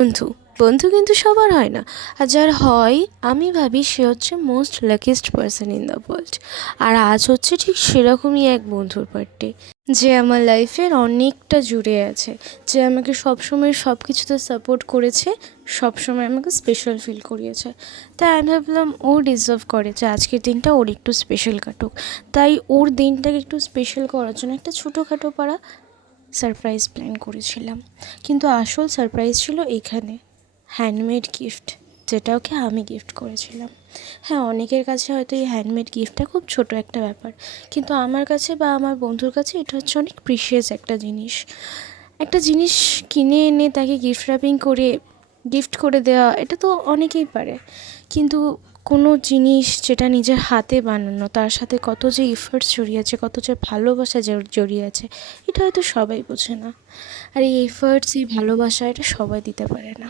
বন্ধু বন্ধু কিন্তু সবার হয় না। আর যার হয় আমি ভাবি সে হচ্ছে most luckiest person in the world. আর আজ হচ্ছে ঠিক সেরকমই এক বন্ধুর বার্থডে, যে আমার লাইফের অনেকটা জুড়ে আছে, যে আমাকে সবসময় সব কিছুতে সাপোর্ট করেছে, সবসময় আমাকে স্পেশাল ফিল করিয়েছে। তাই আমি ভাবলাম ও ডিজার্ভ করে যে আজকের দিনটা ওর একটু স্পেশাল কাটুক। তাই ওর দিনটাকে একটু স্পেশাল করার জন্য একটা ছোটোখাটো পাড়া সারপ্রাইজ প্ল্যান করেছিলাম। কিন্তু আসল সারপ্রাইজ ছিল এখানে, হ্যান্ডমেড গিফট, যেটা ওকে আমি গিফট করেছিলাম। হ্যাঁ, অনেকের কাছে হয়তো এই হ্যান্ডমেড গিফটটা খুব ছোটো একটা ব্যাপার, কিন্তু আমার কাছে বা আমার বন্ধুর কাছে এটা হচ্ছে অনেক প্রিশিয়াস একটা জিনিস। একটা জিনিস কিনে এনে তাকে গিফট র্যাপিং করে গিফট করে দেওয়া, এটা তো অনেকেই পারে, কিন্তু কোনো জিনিস যেটা নিজের হাতে বানানো, তার সাথে কত যে এফার্টস জড়িয়ে আছে, কত যে ভালোবাসা জড়িয়ে আছে, এটা হয়তো সবাই বোঝে না। আর এই এফার্টস, এই ভালোবাসা, এটা সবাই দিতে পারে না।